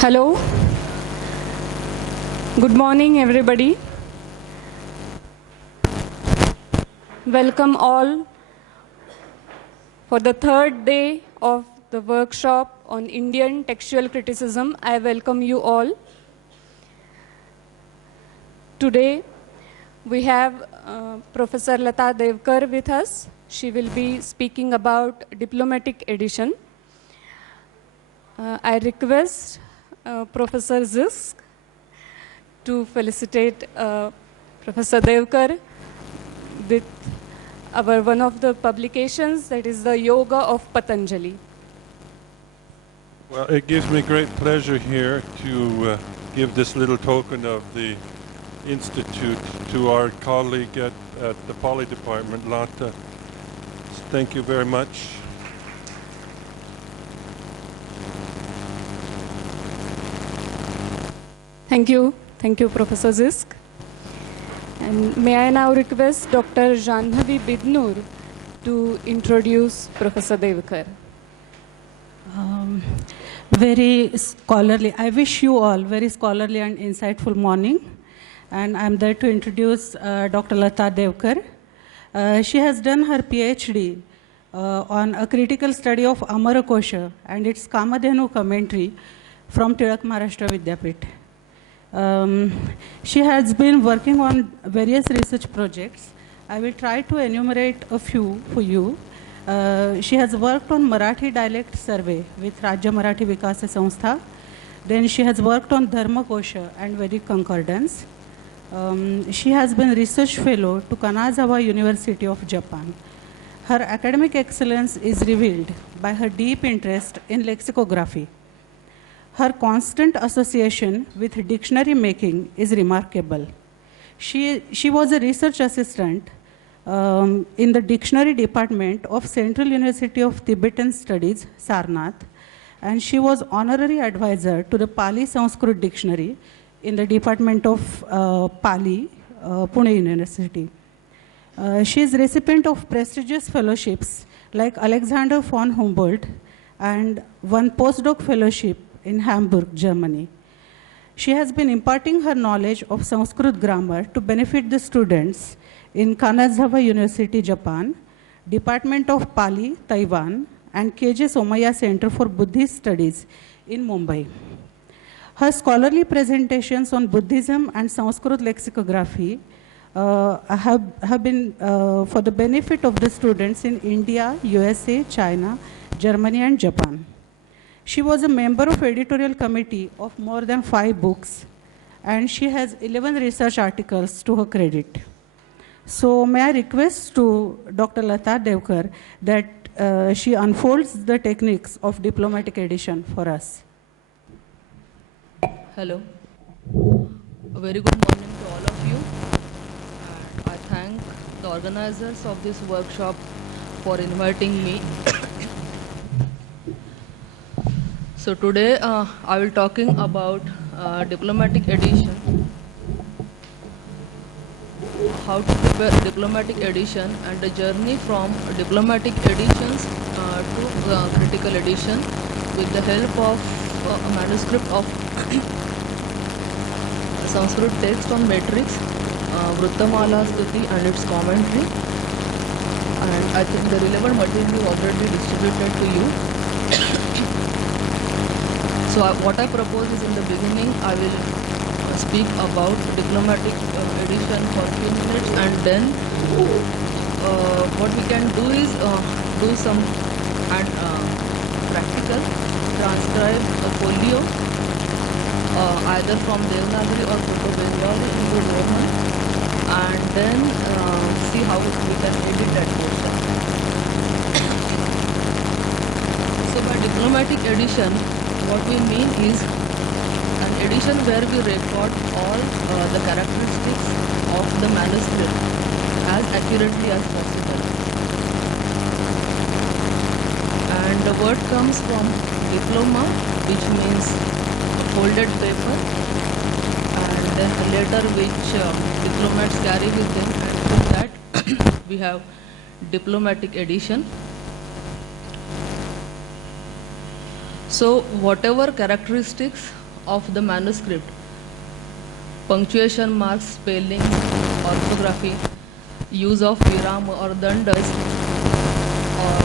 Hello. Good morning, everybody. Welcome all for the third day of the workshop on Indian textual criticism. I welcome you all. Today, we have Professor Lata Devkar with us. She will be speaking about diplomatic edition. I request Professor Zisk to felicitate Professor Devkar with one of the publications, that is the Yoga of Patanjali. Well, it gives me great pleasure here to give this little token of the Institute to our colleague at the Poly Department, Lata. Thank you very much. Thank you. Thank you, Professor Zisk. And may I now request Dr. Janhavi Bidnoor to introduce Professor Devkar. Very scholarly. I wish you all very scholarly and insightful morning. And I'm there to introduce Dr. Lata Devkar. She has done her PhD on a critical study of Amarakosha and its Kamadhenu commentary from Tilak Maharashtra Vidyapith. She has been working on various research projects. I will try to enumerate a few for you. She has worked on Marathi dialect survey with Rajya Marathi Vikas Samstha. Then she has worked on Dharmakosha and Vedic concordance. She has been research fellow to Kanazawa University of Japan. Her academic excellence is revealed by her deep interest in lexicography. Her constant association with dictionary making is remarkable. She was a research assistant in the dictionary department of Central University of Tibetan Studies, Sarnath, and she was honorary advisor to the Pali Sanskrit Dictionary in the Department of Pali, Pune University. She is recipient of prestigious fellowships like Alexander von Humboldt and one postdoc fellowship in Hamburg, Germany. She has been imparting her knowledge of Sanskrit grammar to benefit the students in Kanazawa University, Japan, Department of Pali, Taiwan, and KJ Somaya Center for Buddhist Studies in Mumbai. Her scholarly presentations on Buddhism and Sanskrit lexicography have been for the benefit of the students in India, USA, China, Germany, and Japan. She was a member of editorial committee of more than 5 books, and she has 11 research articles to her credit. So may I request to Dr. Lata Devkar that she unfolds the techniques of diplomatic edition for us. Hello. A very good morning to all of you. And I thank the organizers of this workshop for inviting me. So today I will talking about diplomatic edition, how to prepare diplomatic edition and the journey from diplomatic editions to critical edition with the help of a manuscript of Sanskrit text on matrix, Vrittamala Stuti and its commentary. And I think the relevant material is already distributed to you. So what I propose is, in the beginning I will speak about diplomatic edition for a few minutes, and then what we can do is do some practical, transcribe a folio either from Devanagari or Proto-Bengali into Roman, and then see how we can edit that portion. So by diplomatic edition, what we mean is an edition where we record all the characteristics of the manuscript as accurately as possible. And the word comes from diploma, which means folded paper, and then a letter which diplomats carry with them, and with that we have diplomatic edition. So whatever characteristics of the manuscript, punctuation marks, spelling, orthography, use of viram or dandas, or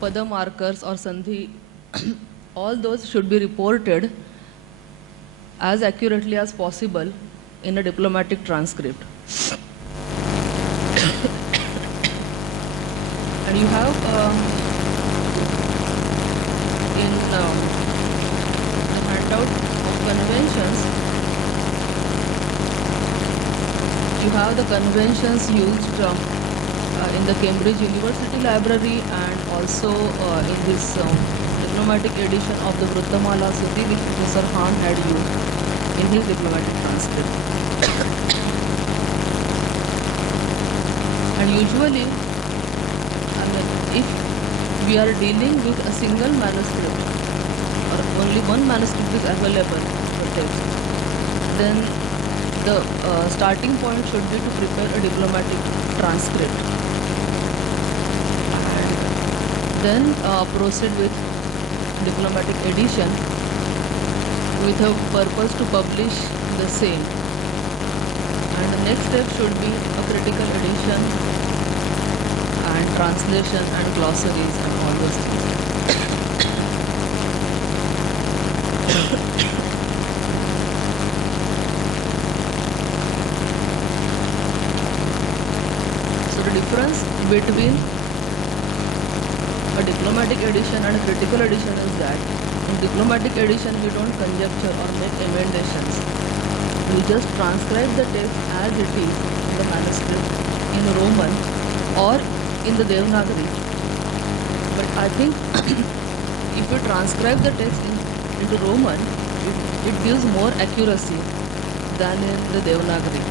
pada markers or sandhi, all those should be reported as accurately as possible in a diplomatic transcript. And you have in the handout of conventions, you have the conventions used in the Cambridge University Library and also in this diplomatic edition of the Vrittamala Suti which Professor Khan had used in his diplomatic transcript. And usually, I mean, if we are dealing with a single manuscript or only one manuscript is available for text, then the starting point should be to prepare a diplomatic transcript and then proceed with diplomatic edition with a purpose to publish the same. And the next step should be a critical edition and translation and glossaries and all those things. So the difference between a diplomatic edition and a critical edition is that in diplomatic edition we don't conjecture or make emendations. We just transcribe the text as it is in the manuscript in Roman or in the Devanagari. But I think if you transcribe the text into Roman, it gives more accuracy than in the Devanagari.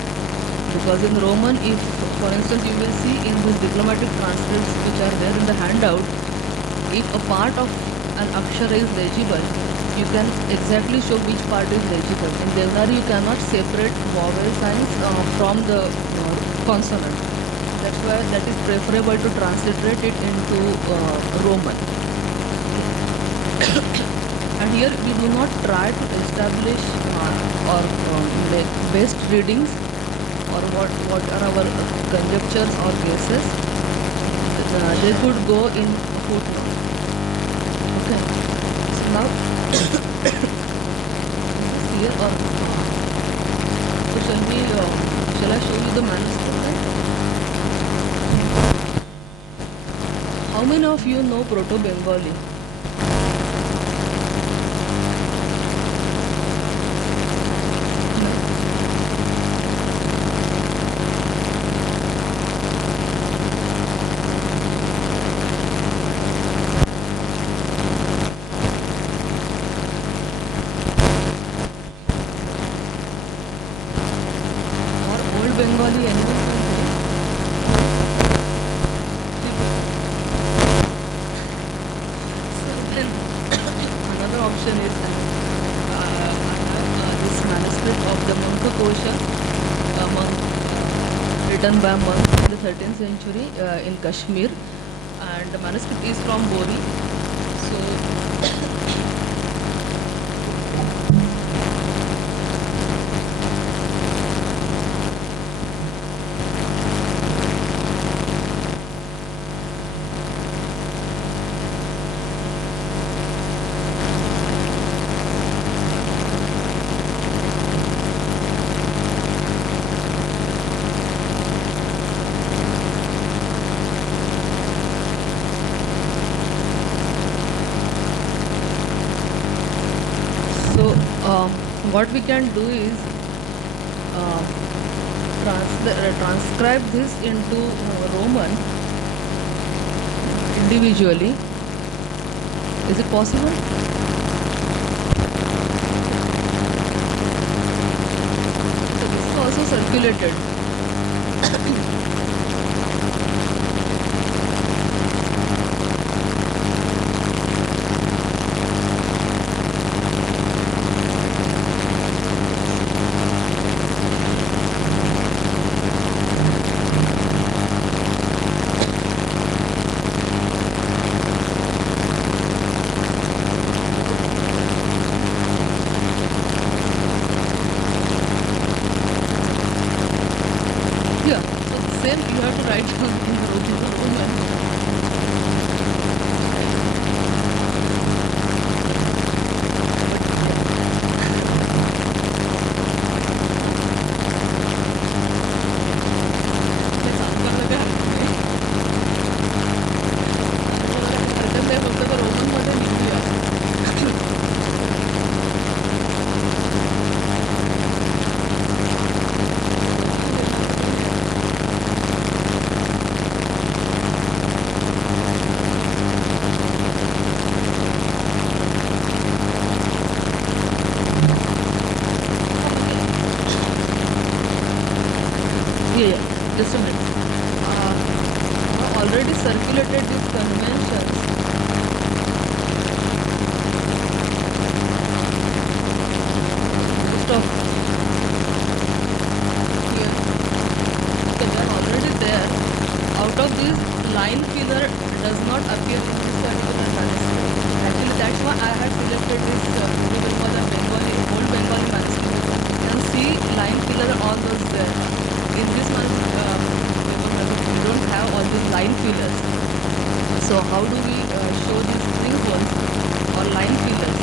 Because in Roman, if for instance you will see in these diplomatic transcripts which are there in the handout, if a part of an akshara is legible, you can exactly show which part is legible. In Devanagari, you cannot separate vowel signs from the consonant. That's why that is preferable to transliterate it into Roman. And here we do not try to establish or make best readings or what are our conjectures or guesses. They could go in footnote. Okay. So now, here or so shall I show you the manuscript? How many of you know Proto-Bengali? Old Bengali, anyone can say? So then another option is I have this manuscript of the Manka Kosha, written by a monk in the 13th century in Kashmir, and the manuscript is from Bori. So what we can do is transcribe this into Roman individually. Is it possible? So this is also circulated. write Roman. Yeah, just a minute. Already circulated these conventions. Stop. Here. Okay, they are already there. Out of this, line filler does not appear in this particular manuscript. Actually, that's why I had selected this because of Bengali, old Bengali manuscript. You can see line filler all those there. In this manuscript, we don't have all these line fillers. So how do we show these symbols or line fillers?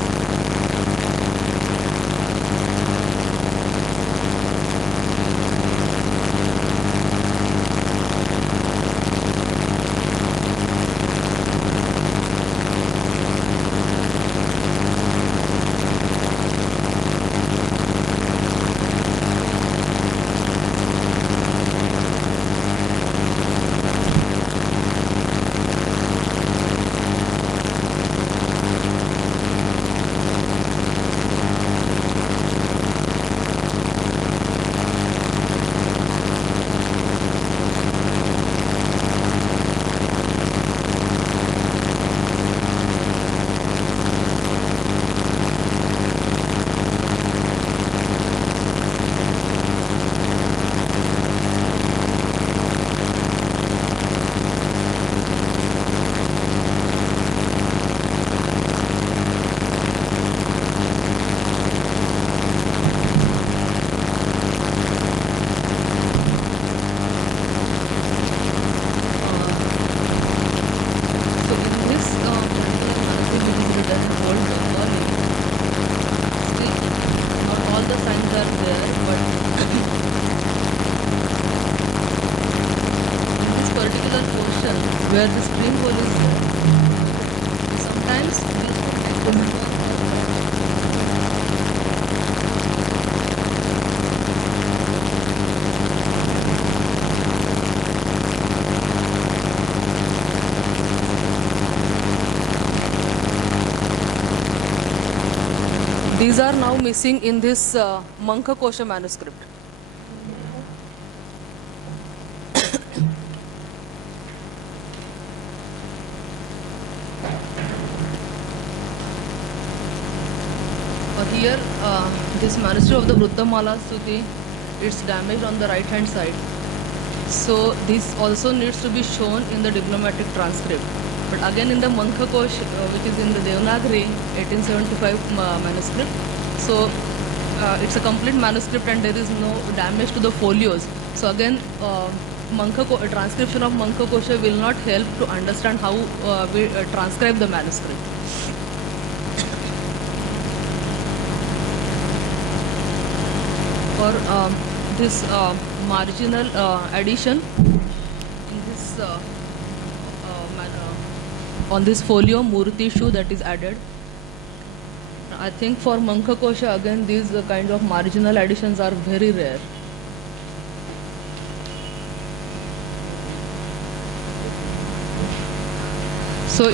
Where the spring hole is there, sometimes these are now missing in this Manka Kosha manuscript. Here, this manuscript of the Vrutamala Stuti, it's damaged on the right hand side. So this also needs to be shown in the diplomatic transcript. But again in the Manka Kosh, which is in the Devanagari 1875 manuscript, so it's a complete manuscript and there is no damage to the folios. So again, transcription of Manka Kosha will not help to understand how we transcribe the manuscript. For this marginal addition in this on this folio Murtishu that is added. I think for Manka Kosha again these kind of marginal additions are very rare. So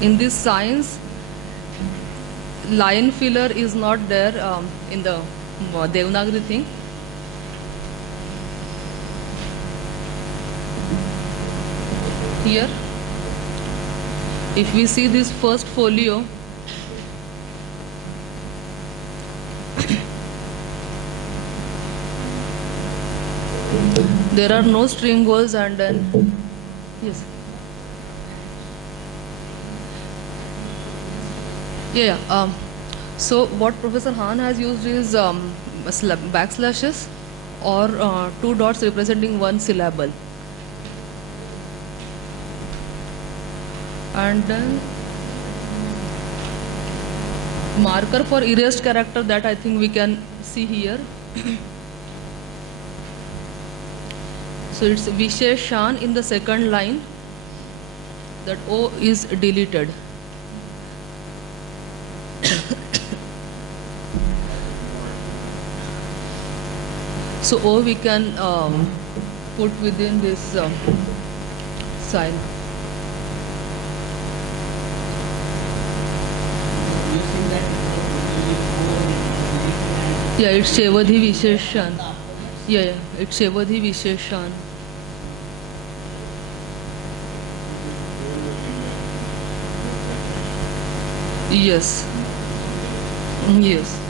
in this science, line filler is not there in the Devanagari thing. Here, if we see this first folio, there are no string holes and then, yes. So what Professor Han has used is backslashes or two dots representing one syllable. And then marker for erased character, that I think we can see here. So it's Visheshan in the second line, that O is deleted. So O we can put within this sign. Yeah, it's Shevadhi Visheshan. Yeah, it's Shevadhi Visheshan. Yes. Yes.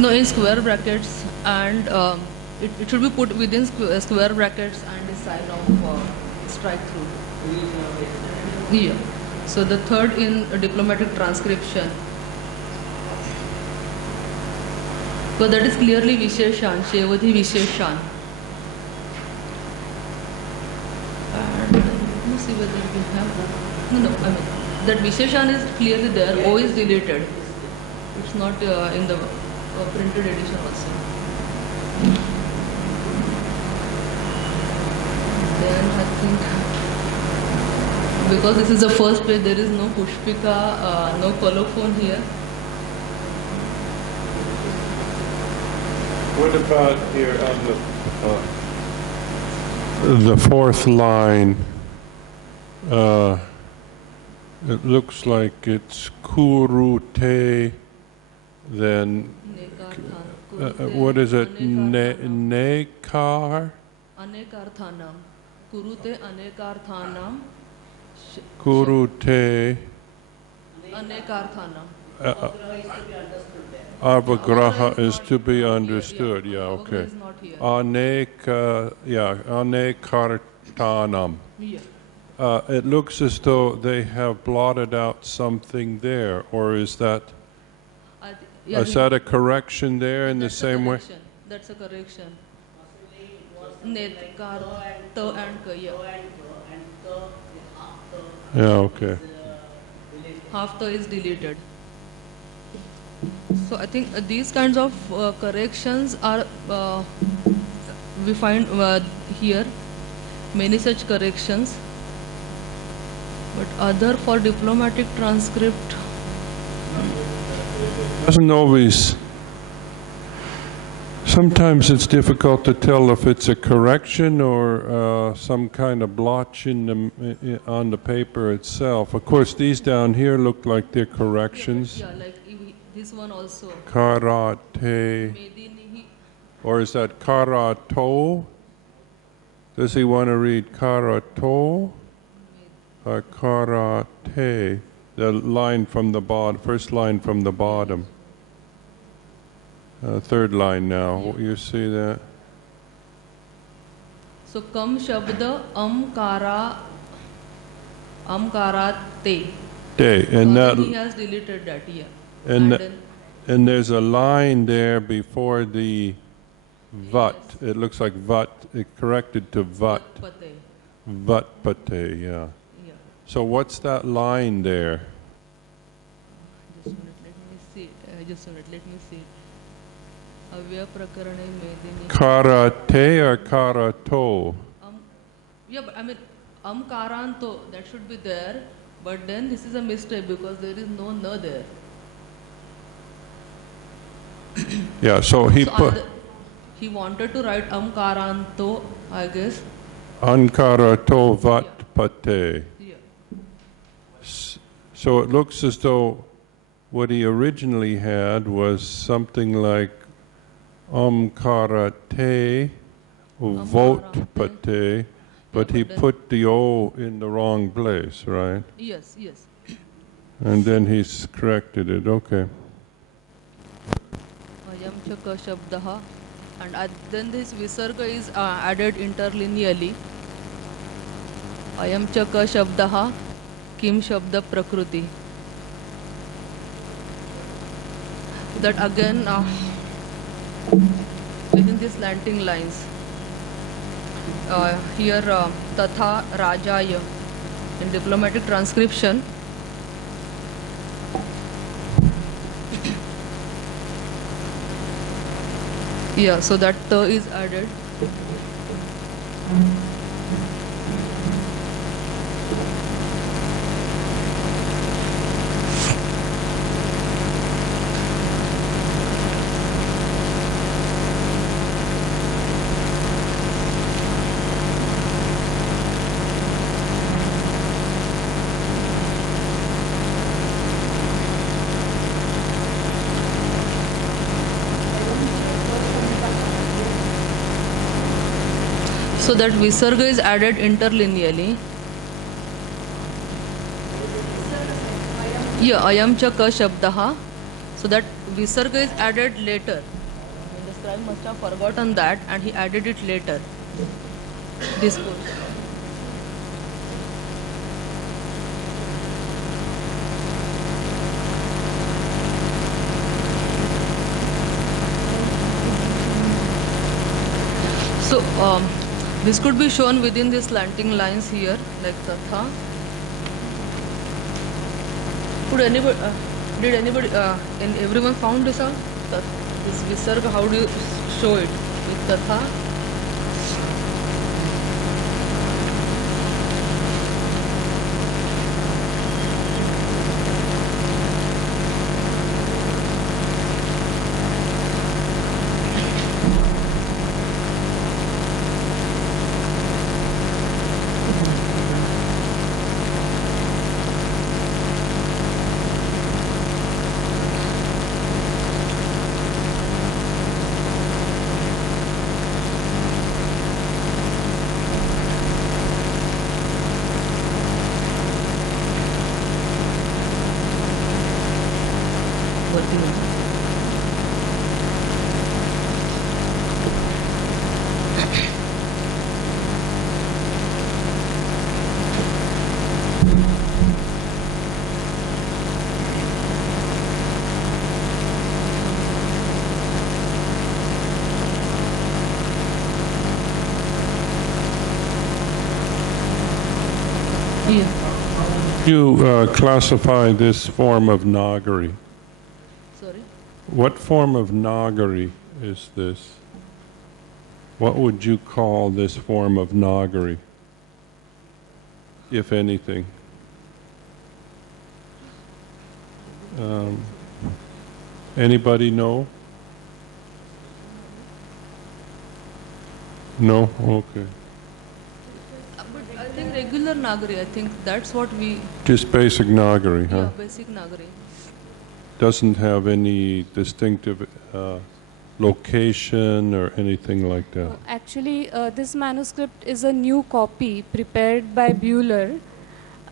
No, in square brackets, and it should be put within square brackets and the sign of strike through. Yeah. So the third in diplomatic transcription. So that is clearly Visheshan, Shevadhi Visheshan. And let me see whether we have that. No, I mean, that Visheshan is clearly there, O is deleted. It's not in the printed edition also. Then I think, because this is the first page, there is no Pushpika, no colophon here. What about here on the fourth line? It looks like it's kurute, then what is it? Nekar? Anekarthanam. Kurute anekarthanam. Kurute. Anekarthanam. Avagraha is to be understood. Yeah, okay. Is not here. Anekartanam. Yeah. It looks as though they have blotted out something there, or is that is that a correction there in the same way? That's a correction. Netkar, ta and ka, yeah. Yeah, okay. Half ta is deleted. So I think these kinds of corrections are, we find here many such corrections. But other for diplomatic transcript, Doesn't always. Sometimes it's difficult to tell if it's a correction or some kind of blotch on the paper itself. Of course, these down here look like they're corrections. yeah, like this one also. Karate, Medinihi, or is that karato? Does he want to read karato or karate? The line from the bottom, first line from the bottom. Third line now. You see that? so kam shabda amkara te. Day, and that, He has deleted that, yeah. and then and there's a line there before the vat. It looks like vat. It corrected to vat. pate, Vatpate, yeah. yeah. So what's that line there? Just a minute, let me see. Just a minute, let me see. Avya prakarane medini. Karate or karato? Yeah, but I mean, karanto, that should be there. But then this is a mistake because there is no na there. Yeah, so he So put he wanted to write karanto, I guess. ankarato vatpate. Yeah. So it looks as though what he originally had was something like karate, votpate, but he put the O in the wrong place, right? Yes, yes. And then he's corrected it, okay. Ayam chaka shabdaha. And then this visarga is added interlinearly. Ayam chaka shabdaha, kim shabda prakruti. That again within these slanting lines. Here, Tatha Rajaya in diplomatic transcription. Yeah, so that is added. So that visarga is added interlinearly. Yeah, ayam cha ka shabdaha. So that visarga is added later. The scribe must have forgotten that and he added it later. Discourse. So this could be shown within the slanting lines here, like Tatha. Could anybody, did anybody, everyone found this out? This visarga, how do you show it? With Tatha? You classify this form of Nagari. Sorry? What form of Nagari is this? What would you call this form of Nagari, if anything? Anybody know? No? Okay. But I think regular Nagari, I think that's what we, Just basic Nagari, huh? yeah, basic Nagari. Doesn't have any distinctive location or anything like that. Actually, this manuscript is a new copy prepared by Buehler,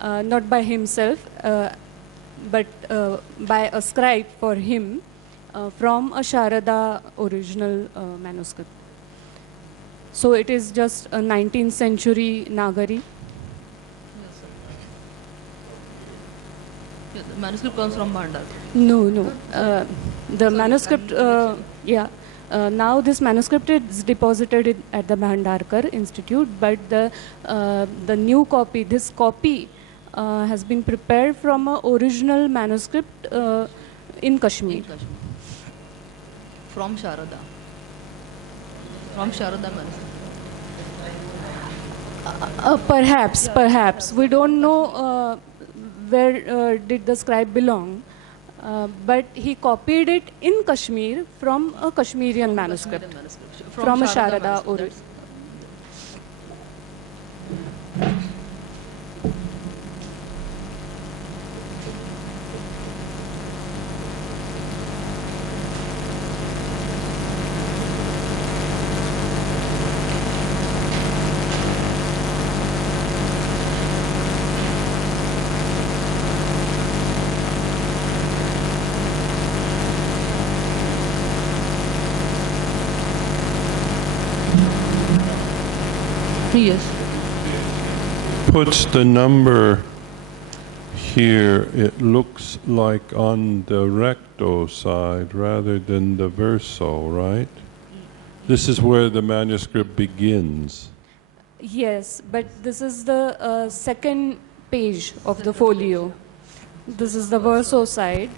not by himself, but by a scribe for him from a Sharada original manuscript. So it is just a 19th century Nagari. Yes, sir. Yeah, the manuscript comes from Bhandar. No. The manuscript, now this manuscript is deposited at the Bhandarkar Institute, but the new copy, this copy has been prepared from an original manuscript in Kashmir. In Kashmir. From Sharada. From Sharada manuscript. Perhaps. We don't know where did the scribe belong, but he copied it in Kashmir from a Kashmirian manuscript, from a Sharada original. Yes. Puts the number here it looks like on the recto side rather than the verso, right? This is where the manuscript begins. Yes, but this is the second page of the folio. This is the verso side.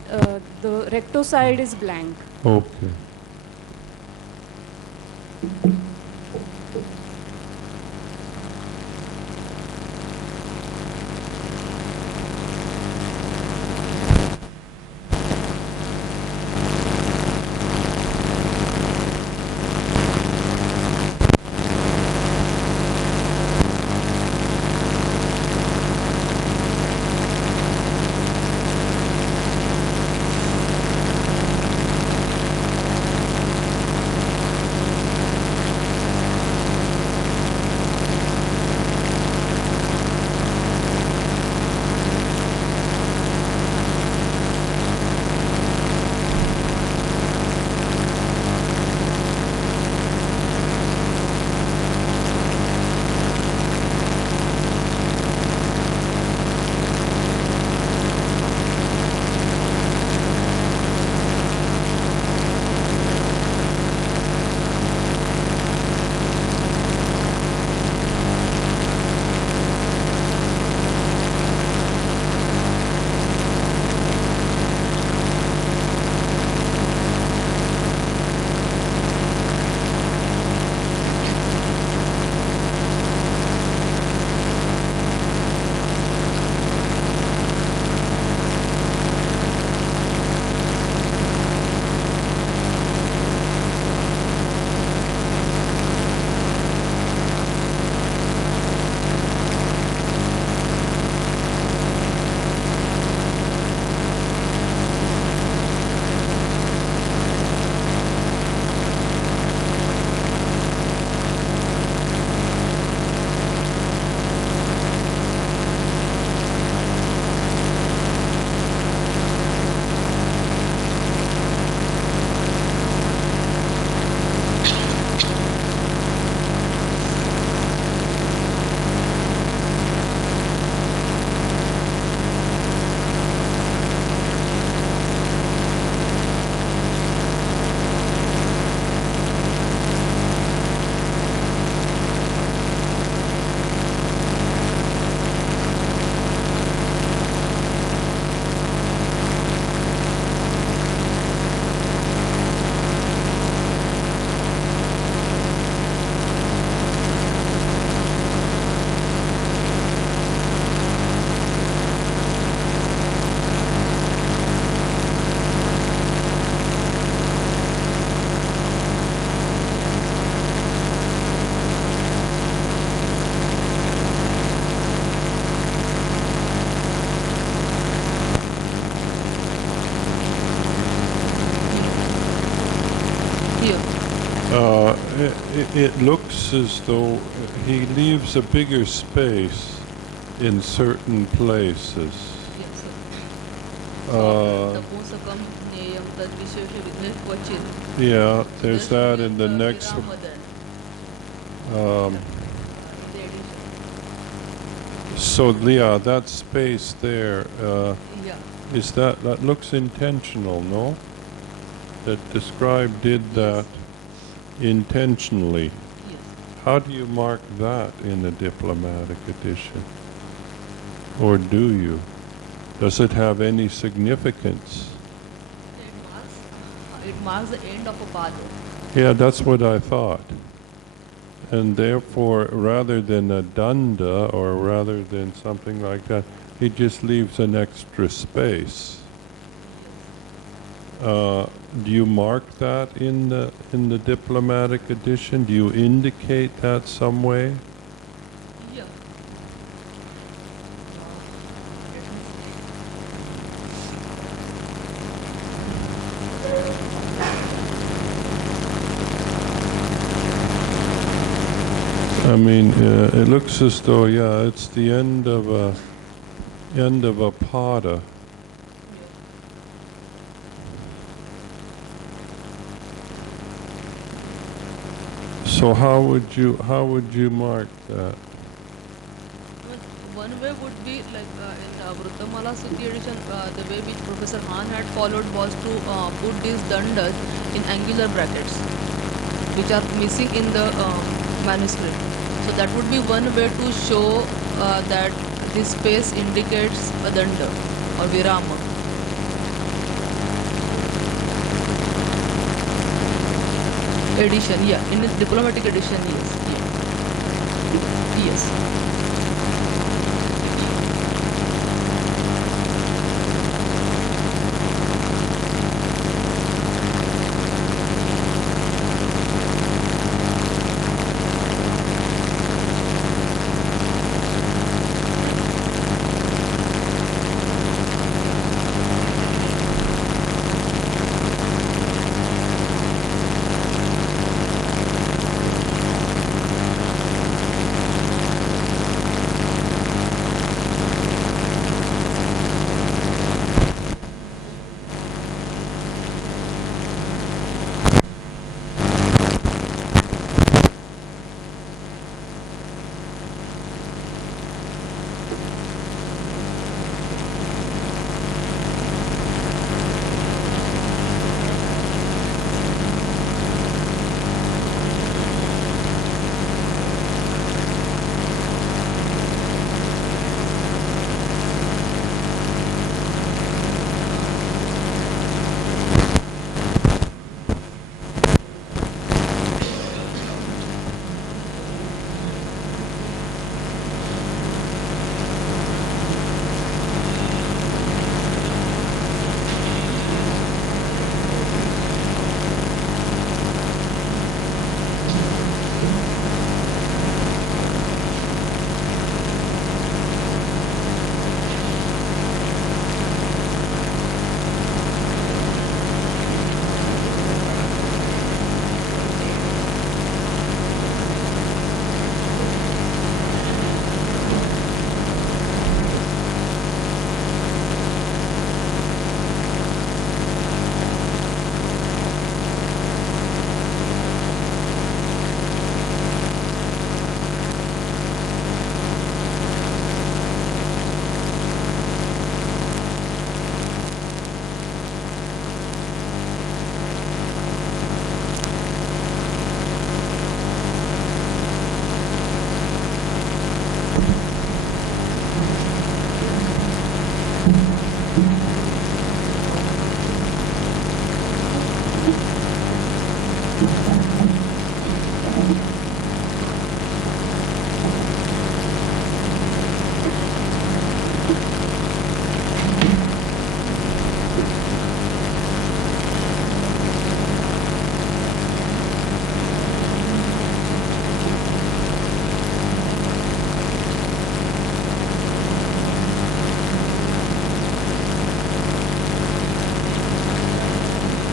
The recto side is blank. Okay. It looks as though he leaves a bigger space in certain places. Yes, sir. Uh, Tapusakam Neyam Tad Vishesha Vidhe Kvachit. yeah, there's that in the next. So, yeah, that space there, Yeah. is that looks intentional, no? That the scribe did that intentionally. Yes. How do you mark that in the diplomatic edition? Or do you? Does it have any significance? It marks the end of a path. Yeah, that's what I thought. And therefore, rather than a danda, or rather than something like that, he just leaves an extra space. Do you mark that in the diplomatic edition? Do you indicate that some way? Yeah. I mean, it looks as though, yeah, it's the end of a pada. So how would you mark that? One one way would be like in Vruttamala Suti edition, the way which Professor Han had followed was to put these dandas in angular brackets, which are missing in the manuscript. So that would be one way to show that this space indicates a danda or virama. Edition, yeah, in its diplomatic edition, yes, yeah. Yes.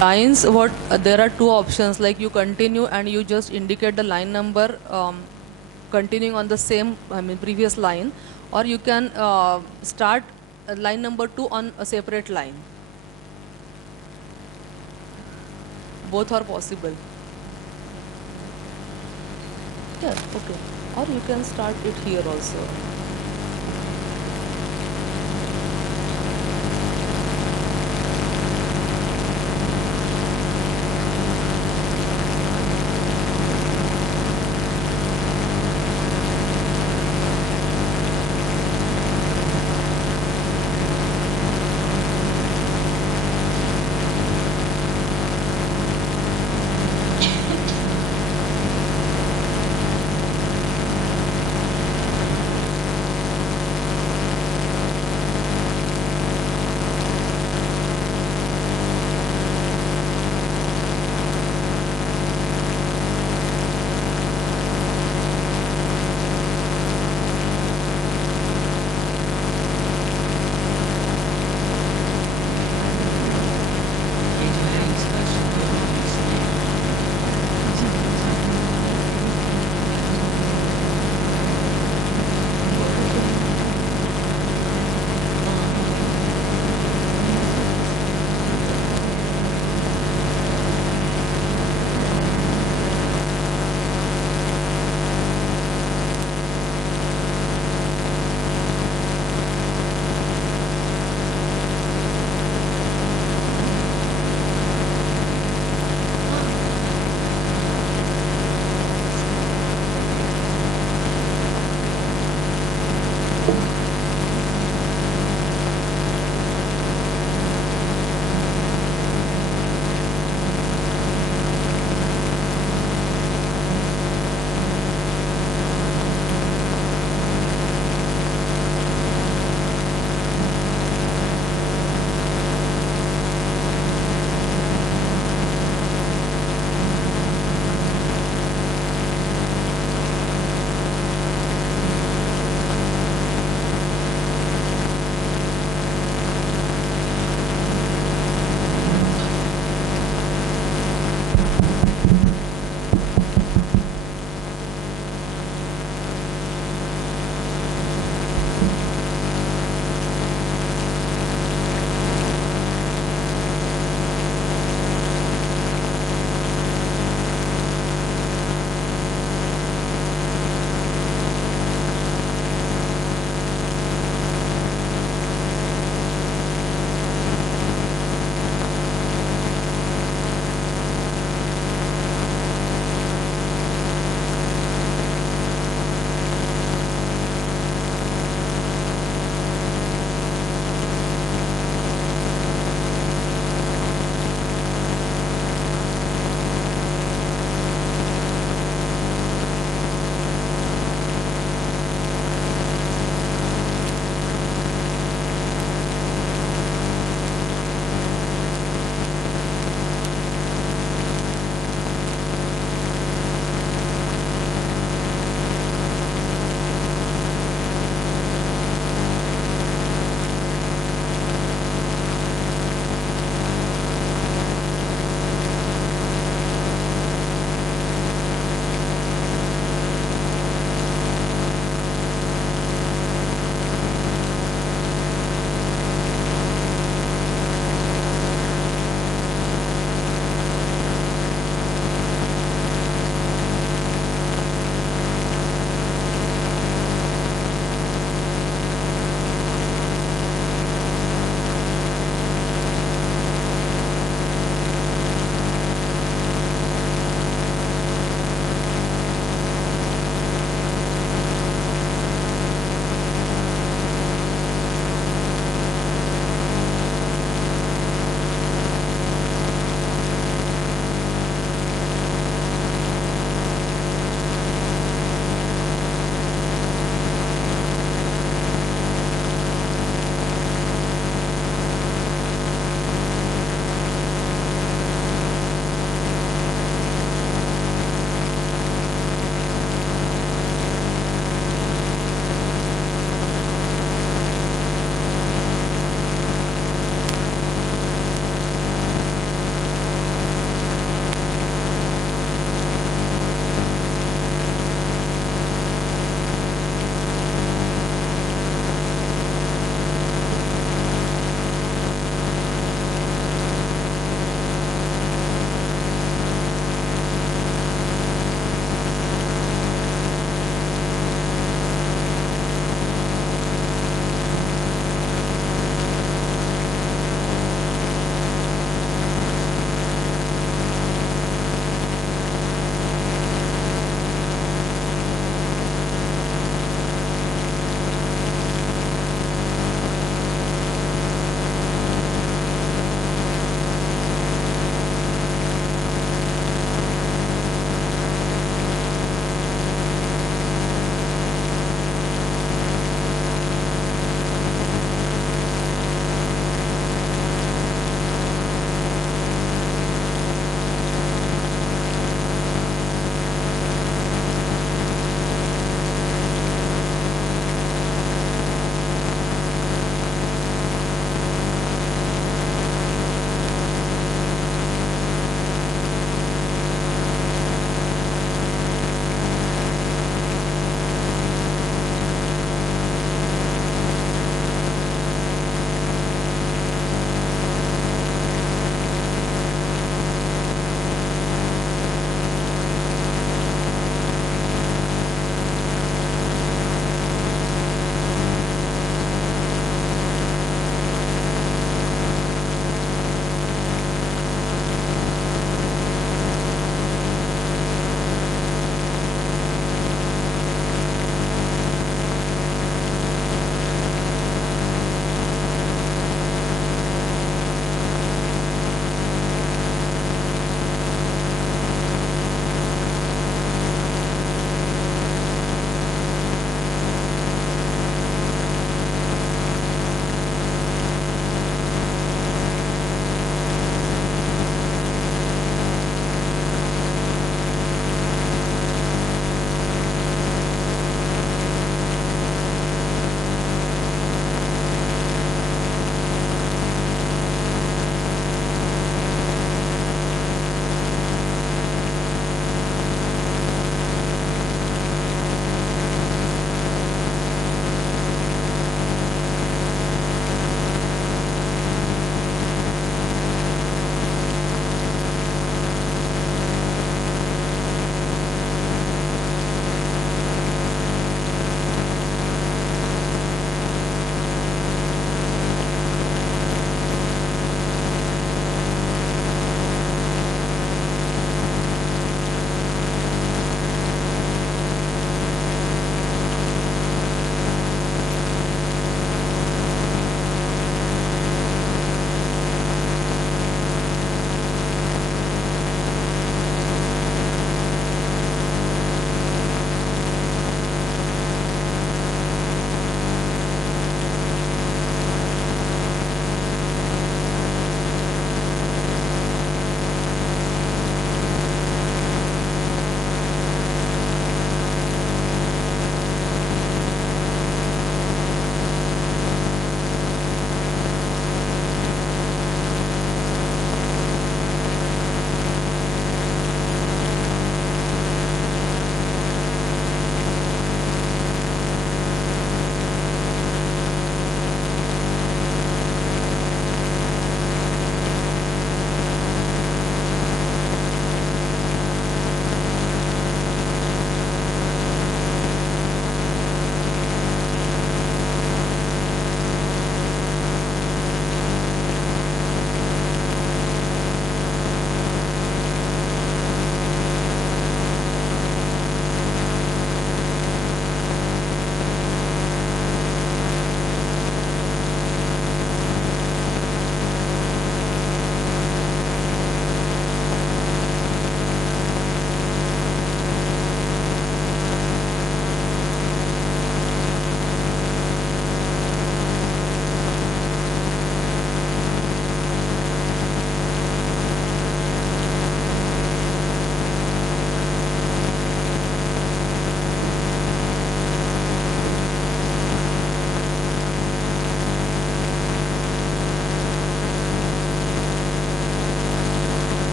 Lines, what there are two options, like you continue and you just indicate the line number continuing on the same previous line, or you can start line number 2 on a separate line. Both are possible. Yeah, okay. Or you can start it here also.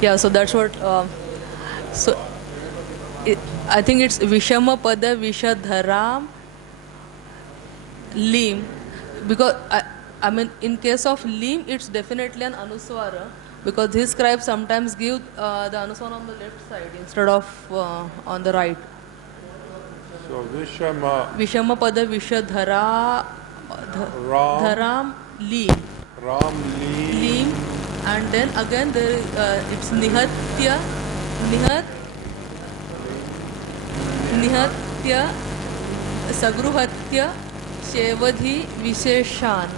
Yeah, so that's what. So I think it's Vishama Pada Vishadharam Lim, because I mean in case of Lim it's definitely an Anuswara, because these scribes sometimes give the Anuswara on the left side instead of on the right. So Vishama Vishama Pada Vishadhara Ram Dharam Lim. Ram Lee Lim, and then again there it's Nihatya Nihatya Sagruhatya Shevadhi Visheshan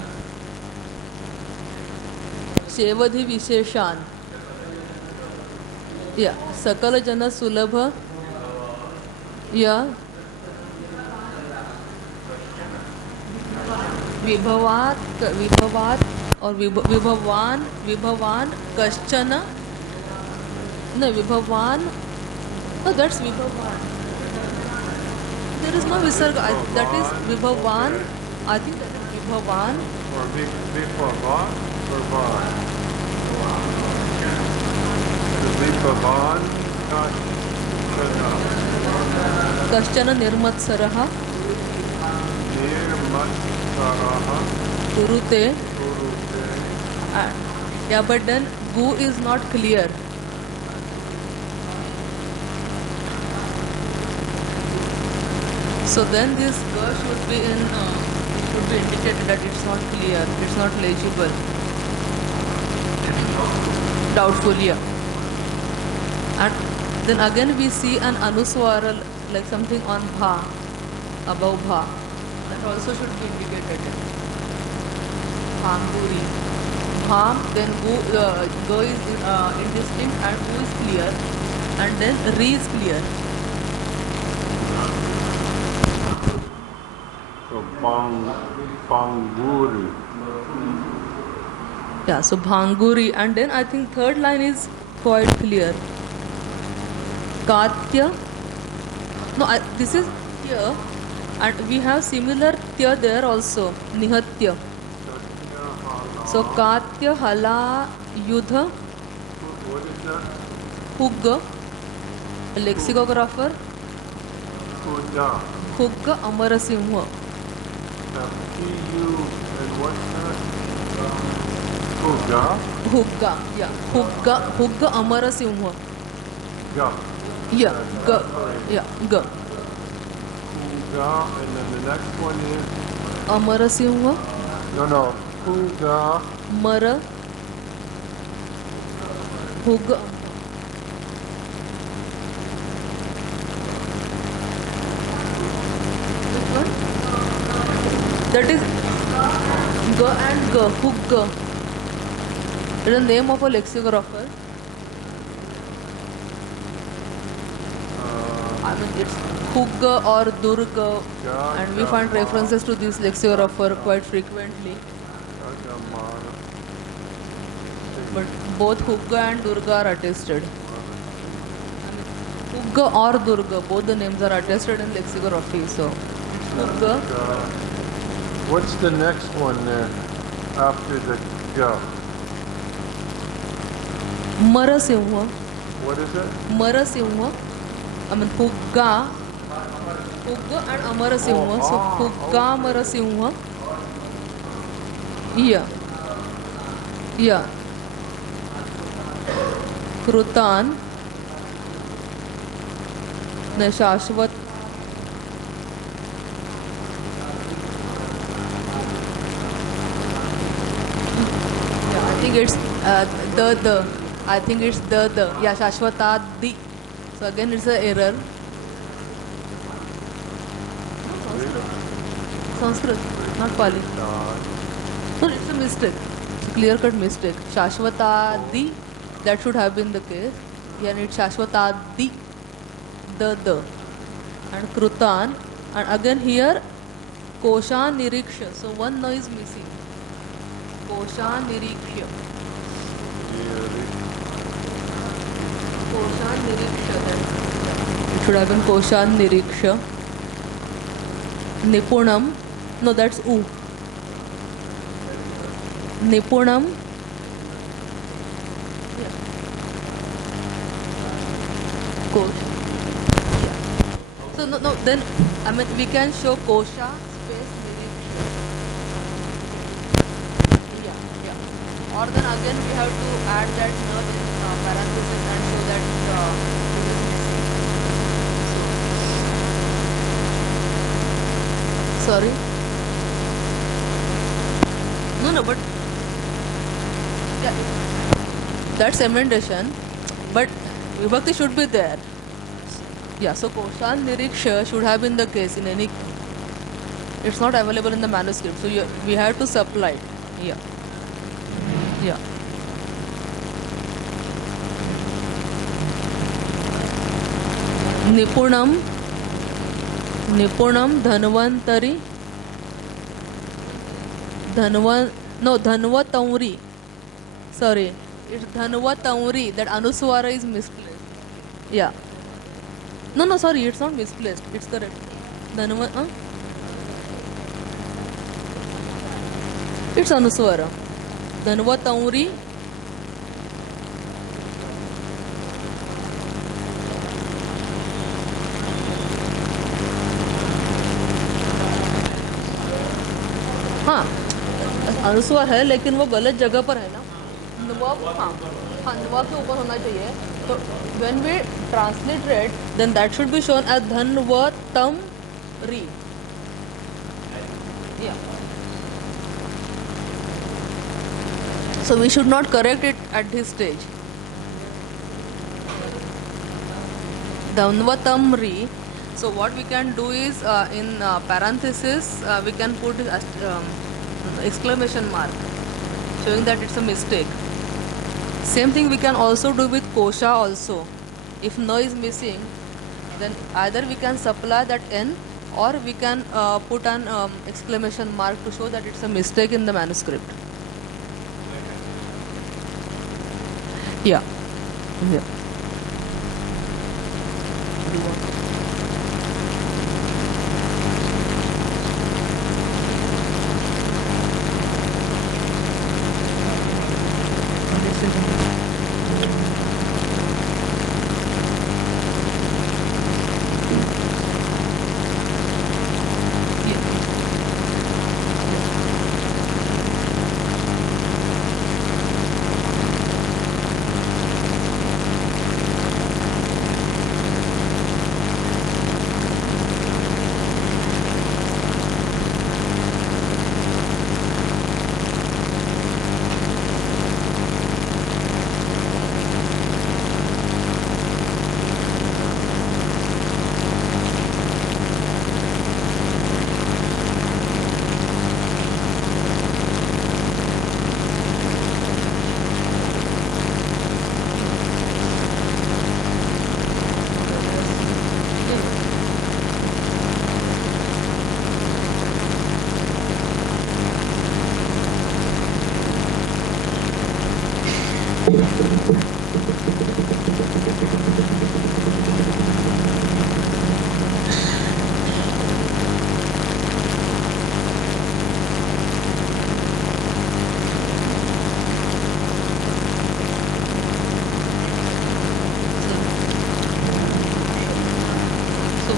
yeah Sakala Jana Sulabha yeah Vibhavat or Vibhavan Kaschana no Vibhavan no that's Vibhavan there is no Visarga that is Vibhavan I think that is Vibhavan or Vibhavan or Van? Vibhavan Kaschana Nirmatsaraha Nirmatsaraha Kurute Kurute. yeah but then Gu is not clear. So then this Ga should be indicated that it's not clear, it's not legible. Doubtful, yeah. And then again we see an Anuswara like something on Bha, above Bha. That also should be indicated. Bhanguri. Bham, then Go is indistinct and Gu is clear. And then Re is clear. So Banguri. Yeah, so Bhanguri. And then I think third line is quite clear. Katya. No, this is here. And we have similar Tya there also. Nihatya. So Katya, Hala, Yudha, What is that? Hugga, a lexicographer, Huda. Hugga, Amarasimha. P-U and what's that? Huda. Hugga, yeah. Hugga, Amarasimha. Ga. Yeah, Ga. Yeah, Ga. Huda. And then the next one is Amarasimha, no. Huda. Mara, Hugga. Which one? That is Ga and Ga, Hugga. It is the name of a lexicographer. I mean, it's Hugga or Durga, and we find references to this lexicographer quite frequently. But both Hugga and Durga are attested. Hugga or Durga, both the names are attested in lexicography. So, Hugga, What's the next one there after the Ga? Marasimha, What is it? Marasimha. I mean, Hugga and Amarasimha. So, Hugga, Marasimha. Yeah. Krutan, the Shashvat. Yeah, I think it's the. I think it's the. Yeah, Shashvatadi. So again, it's an error. Sanskrit, not Pali. No, it's a mistake. It's a clear-cut mistake. Shashvatadi. That should have been the case. Here it's Shashvatadi, the. And Krutan. And again here, Koshan Niriksha. So one no is missing. Koshan Niriksha. Koshan Niriksha. It should have been Koshan Niriksha. Nipunam. No, that's U. Nipunam. Kosh. Yeah. So no, then I mean we can show kosha space niriksha. Yeah. Or then again we have to add that no in parenthesis and show that it is missing. Sorry. No, but yeah, that's emendation. But vibhakti should be there. Yeah, so koshan niriksha should have been the case in any. It's not available in the manuscript, so we have to supply it. Yeah, yeah. Nipunam, dhanvantari, dhanvatauri. Sorry, it's dhanvatauri. That anuswara is misplaced. Yeah. No, sorry, it's not misplaced. It's correct. It's anuswara. Dhanvatauri. हाँ, अनुस्वार है लेकिन वो गलत जगह पर है ना. नवा के ऊपर होना चाहिए. तो when we transliterate, then that should be shown as dhanvatamri. Yeah. So we should not correct it at this stage. Dhanvatamri. So what we can do is in parenthesis we can put exclamation mark showing that it's a mistake. Same thing we can also do with kosha also. If na is missing, then either we can supply that n or we can put an exclamation mark to show that it's a mistake in the manuscript. Yeah. Yeah.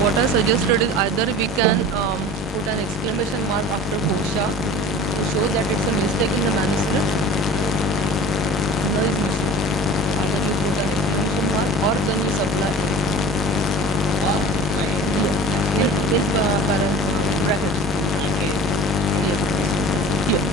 What I suggested is either we can put an exclamation mark after kosha to show that it's a mistake in the manuscript. There is mistake. Either we put an exclamation mark or then we supply this bracket. Here.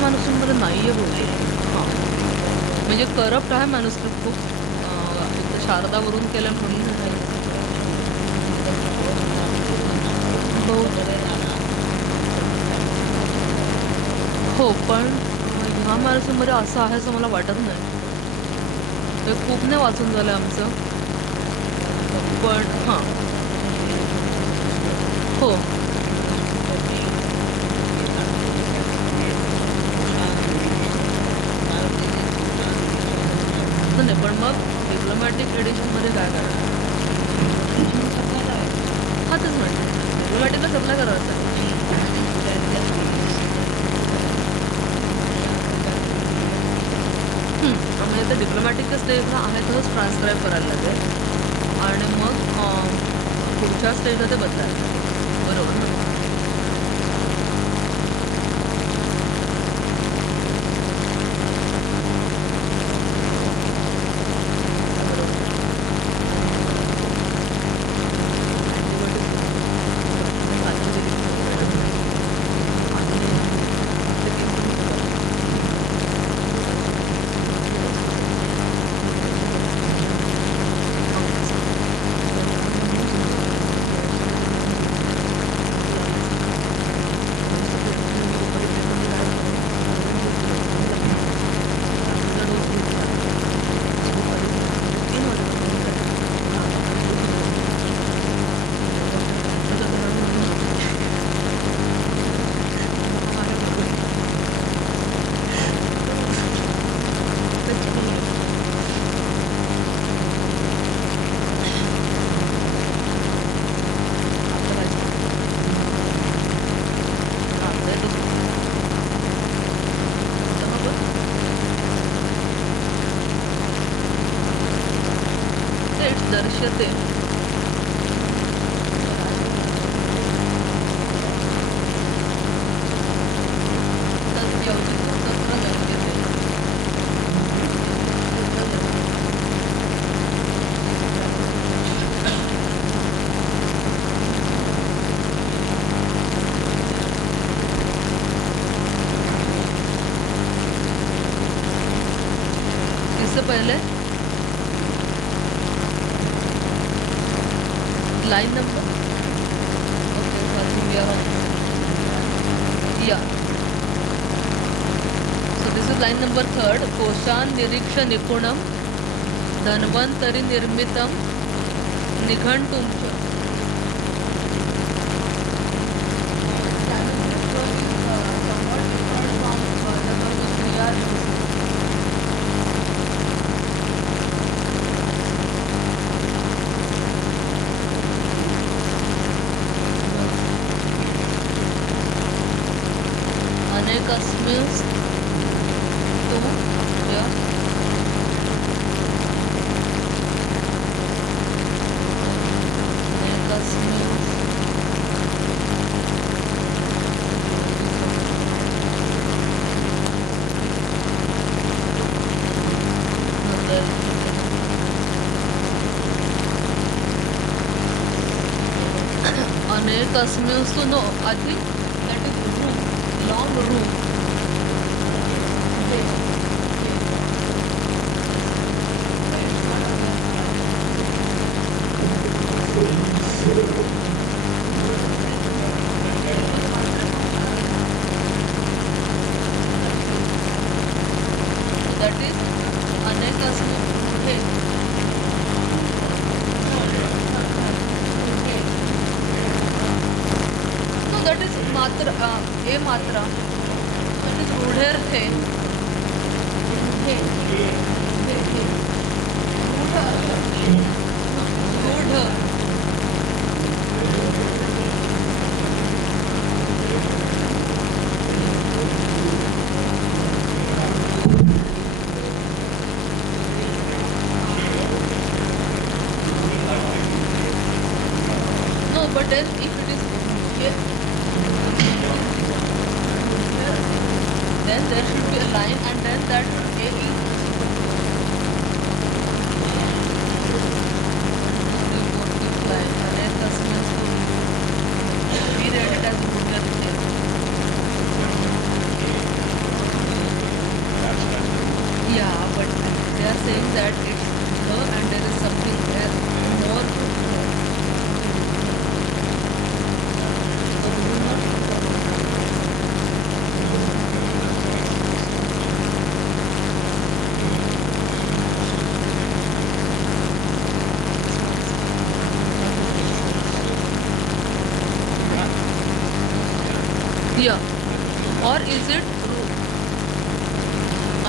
मॅन्युस्क्रिप्टमध्ये नाही आहे बोलते. हां म्हणजे corrupt आहे manuscript खूप. शारदावरून केलं म्हणून हो हो, पण ह्या मॅरेथॉनमध्ये असं आहे असं मला वाटत नाही. ते खूप नाही वाचून झालं आमचं, पण हां हो नाही, पण मग डिप्लोमॅटिक एडिशनमध्ये काय करणार? हां तेच म्हणते, डिप्लोमॅटिकला सप्लाय करायचं आहे. म्हणजे ते डिप्लोमॅटिकच्या स्टेजला आहे तसंच ट्रान्स्क्राईब करायला लागेल आणि मग पुढच्या स्टेजला ते बदलायला लागेल. बरोबर ना? दर्शते इससे पहले line number. Okay, sorry, we are on. Yeah. So this is line number 3. कोशान निरीक्ष निपुणम Dhanvantari निर्मितम निघंटुम च. अनेकस्मिन् तु च अनेकस्मिन् अनेकस्मिन् no I think that is room, long room. That is अनेकस्मिन् पुढे. No, that is मात्रा a मात्रा. That is रूढेर्थे. रूढ. No, but then if it is here, then there should be a line and then that A is line and then customers we read it as yeah, but they are saying that it's and there is something else more. Yeah. Or is it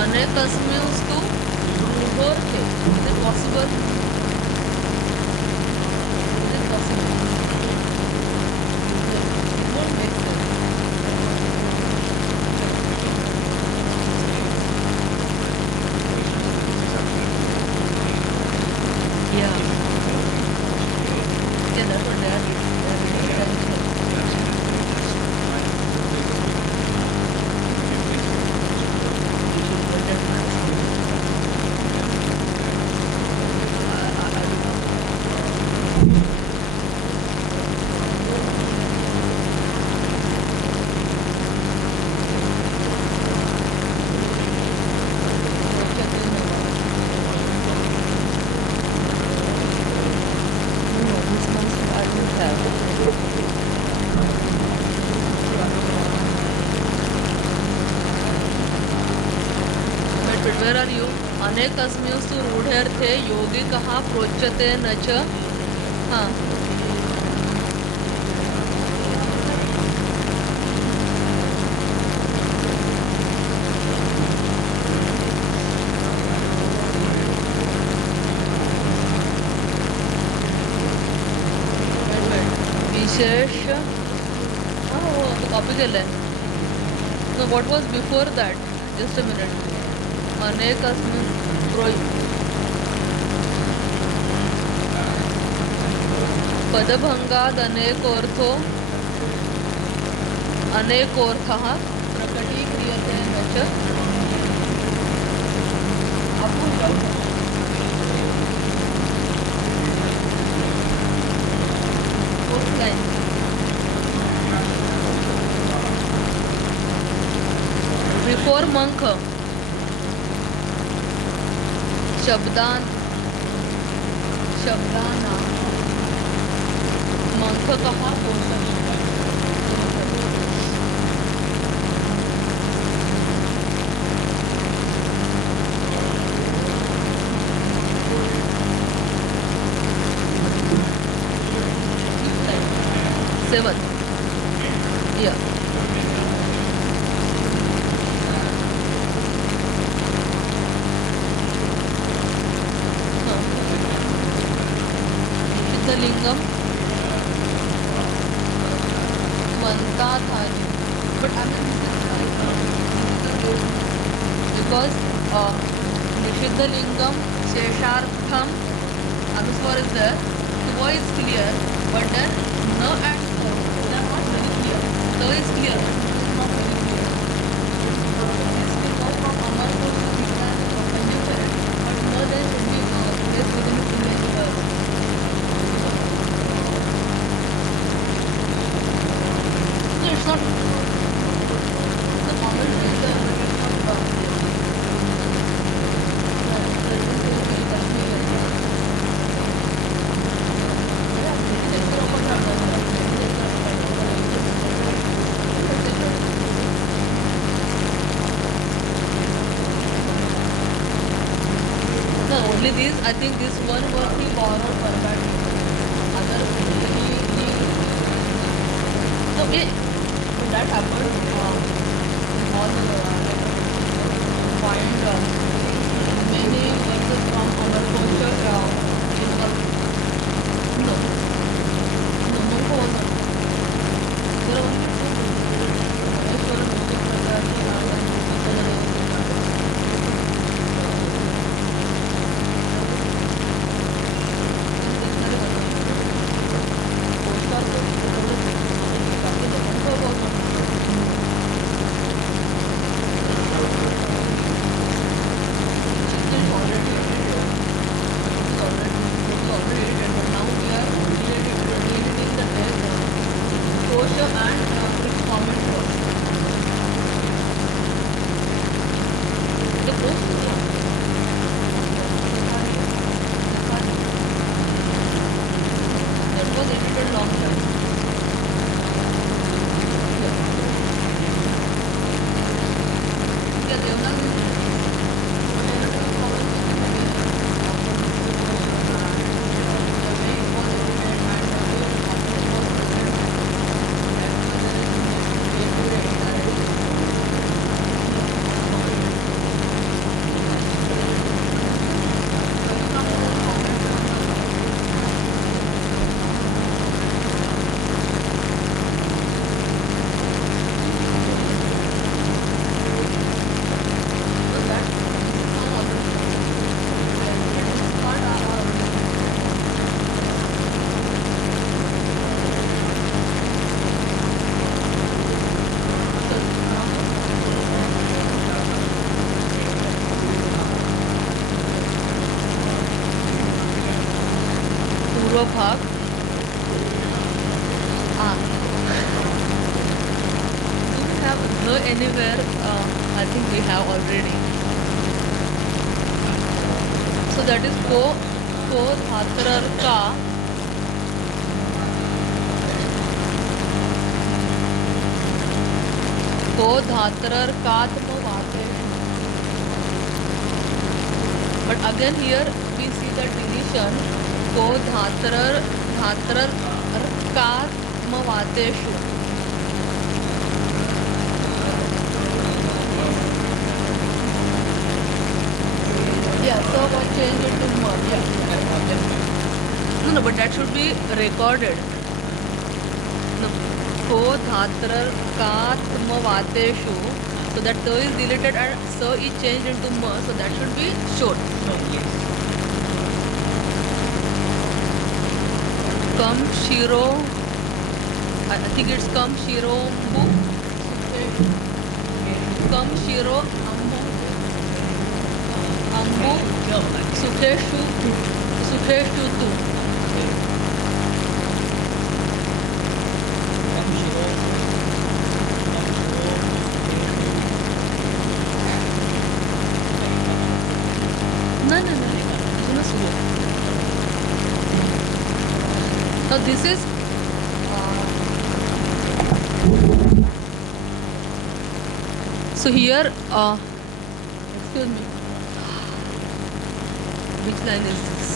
अनेकस्मिंस्तु रूढोर्थे? Is it possible? Is it possible? It won't make sense. Yeah. Yeah, that's what they are doing. Where are you? अनेकस्मिंस्तु रूढेर्थे योगी कहाँ प्रोच्यते न च. हाँ. विशेष. हाँ वो तो copy कर ले. So what was before that? Just a minute. अनेकस्मिन् पदभंगाद अनेकोर्थो अनेकोर्थः प्रकटीक्रियते न च. Before monk शब्दाना मंख कहाँ पोषण. Seven. Yeah. लिंगम बनता था. But I mean because निषिद्ध लिंगम शेषार्थम अनुस्वर is there. The voice is clear, but then no and so they are not very clear. So is clear, not very clear. This will go from Amar to Sita and but no there should be place within the image. It's not the comment is the no, only this. I think this one was the borrowed format. Other so that happened. All find many verses from our culture. No, Monk was not. There are Bhag. Do we have the anywhere? I think we have already. So that is ko dhatarar ka. Ko dhatarar katma vate. But again here we see the deletion. Ko dhatarar katma vateshu. Yeah, so what change it to ma? Yeah. No, but that should be recorded. No, ko dhatarar katma vateshu. So that ta is deleted and sa is changed into ma. So that should be shown. Kam shiro. I think it's kam shiro ambu. Kam shiro ambu sukheshu tu. No. Now this is so here excuse me, which line is this?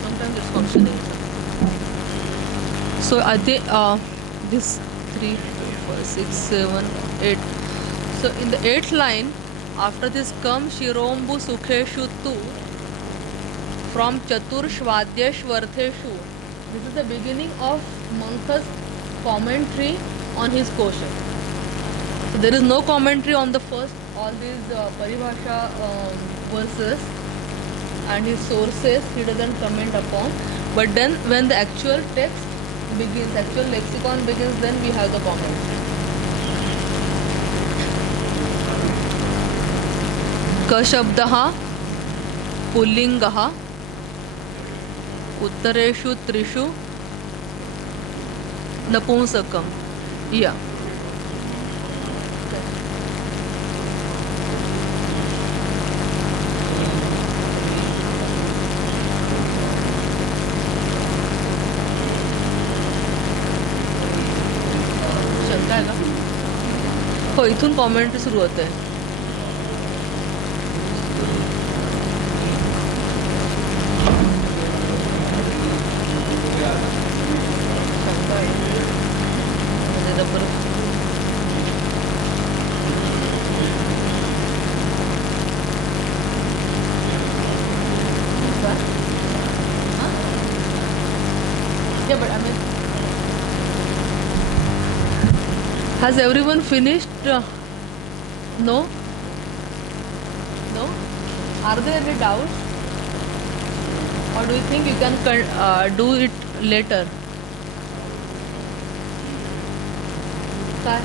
Sometimes it's functioning. So I think this 3, 4, 5, 6, 7, 8. So in the 8th line, after this kam shirombu sukheshu tu, from chatur shvadyeshvartheshu, this is the beginning of Manka's commentary on his quotient. So there is no commentary on the first, all these paribhasha verses and his sources he doesn't comment upon. But then when the actual text begins, actual lexicon begins, then we have the commentary. Ka shabdaha pullingaha uttareshu trishu napumsakam. Yeah. शंका है का? हो इथून commentary सुरू होते हैं. Yeah, but I mean, has everyone finished? No? No? Are there any doubts? Or do you think you can do it later? Kai?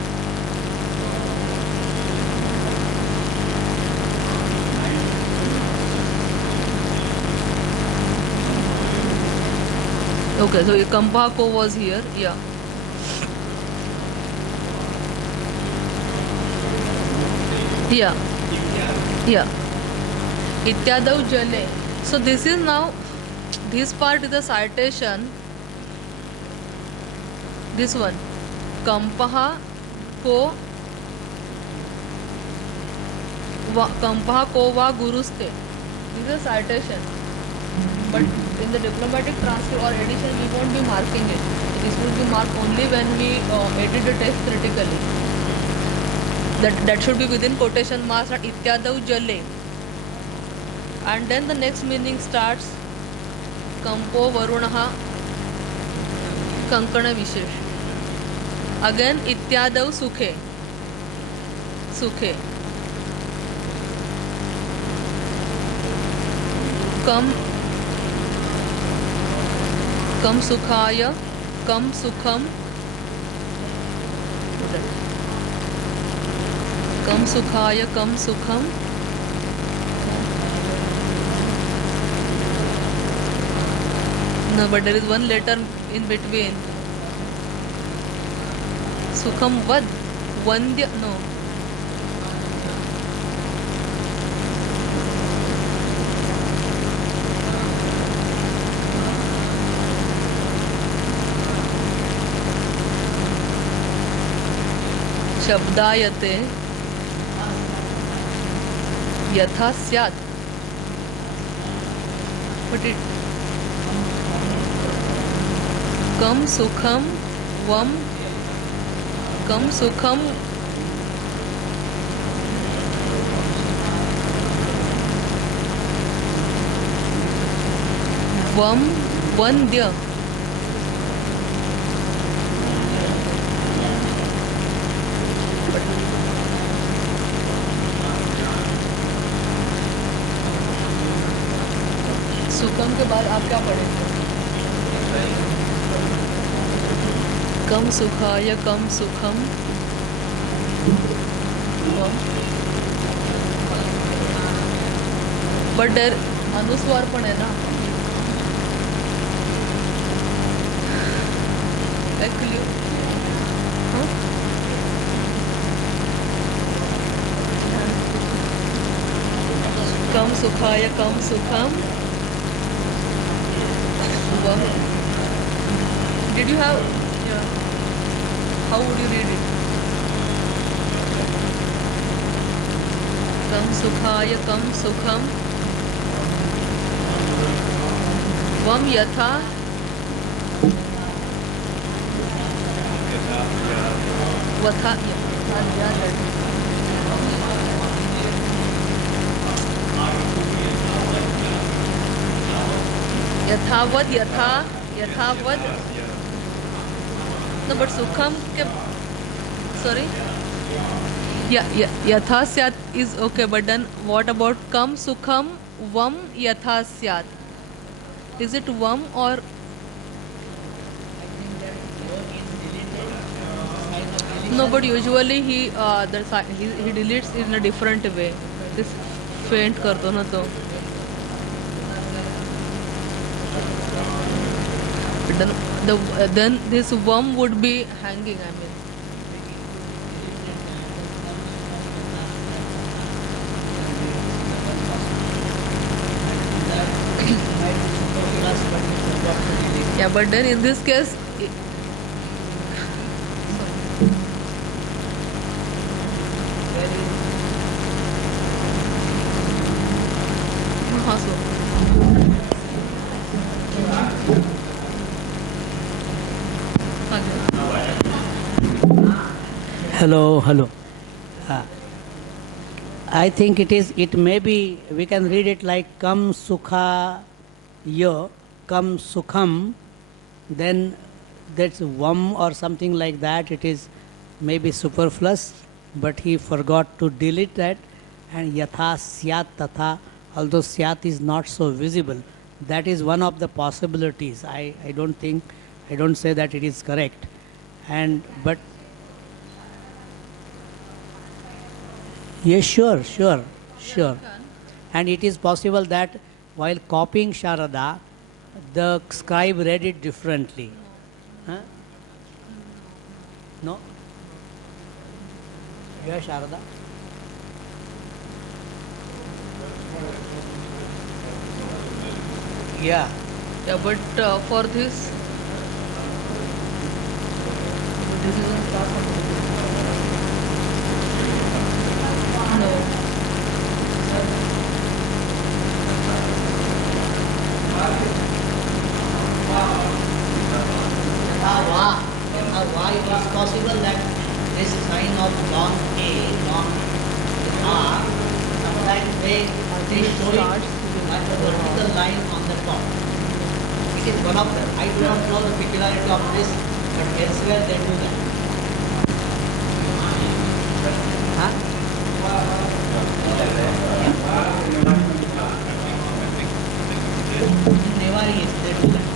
Okay, so Kampako was here, yeah. Yeah. Yeah. Ityadav jale. So this is now, this part is the citation. This one. Kampaha ko va guruste. This is a citation. But in the diplomatic transfer or edition, we won't be marking it. This will be marked only when we edit the text critically. That should be within quotation marks at ityadav jale. And then the next meaning starts kampo varunaha kankana vishesh. Again ityadav sukhe. Sukhe. Kam sukhaya, kam sukham. Kam sukhaya, kam sukham. No, but there is one letter in between. Sukham vad? Vandya? No. Shabdayate yatha syat. But it kam sukham vam kam sukham vam vandya. सुखम के बाद आप क्या पढ़ेंगे? कम सुखाय कम सुखम but there अनुस्वार पण है ना एक्चुअली कम सुखाय कम सुखम. Did you have? Yeah. How would you read it? Kam sukhaya kam sukham. Vam yatha. Vatha. यथावत यथा यथावत. No, but sukham ke sorry. Yeah, yatha syat is okay, but then what about kam sukham vam yatha syat? Is it vam or? No, but usually he deletes in a different way. This faint karto na to. Then this worm would be hanging. I mean, yeah, but then in this case, Hello. I think it may be, we can read it like kam sukha yo, kam sukham, then that's vam or something like that. It is maybe superfluous, but he forgot to delete that. And yatha syat tatha, although syat is not so visible, that is one of the possibilities. I don't say that it is correct. But yes, sure. And it is possible that while copying Sharada, the scribe read it differently. Huh? No? Yeah, Sharada? Yeah. Yeah, but for this, this is a class of no. Why it is possible that this sign of non A, non R, sometimes they show it like a vertical line on the top. It is one of them. I do not know the peculiarity of this, but elsewhere they do that. Huh? Nevari, they do that.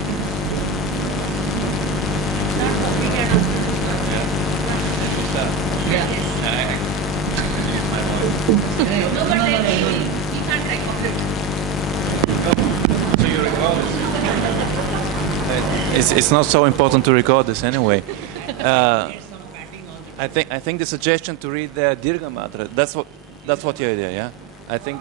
Yeah. It's not so important to record this anyway. I think the suggestion to read the Dirgha Matra, that's what your idea, yeah? I think,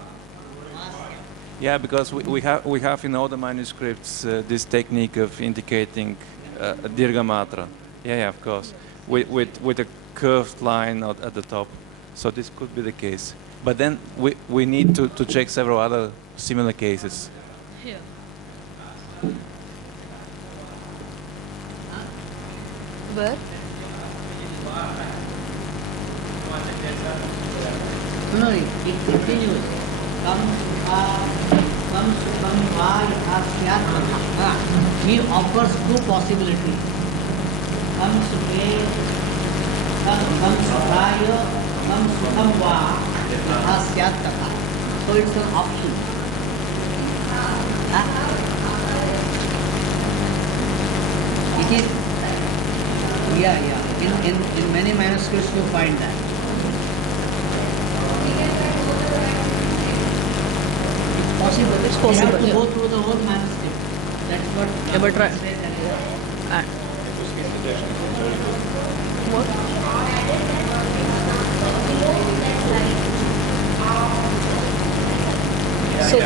yeah, because we have in all the manuscripts this technique of indicating a Dirgha Matra. Yeah, of course, with a curved line at the top. So this could be the case. But then we need to check several other similar cases. Here. Where? No, it continues. He offers two possibilities. Kam sukaya, kam sukham va, yathasya tatha. So it's an option. It is, yeah. In many manuscripts you find that. Possible. It's possible. You have to go through the whole manuscript. That's what. Yeah, but try. What? So.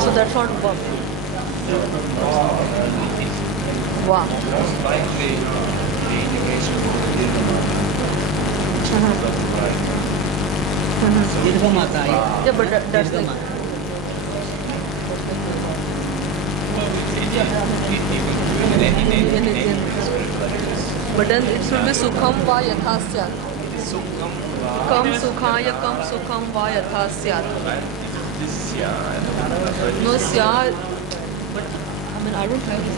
So that's not work. Wow. Dirgha Mata. Yeah, but that's like. But then it should be sukham va yathasya. Kam sukhaya kam sukham va yathasya. No sya. But I mean I don't have this.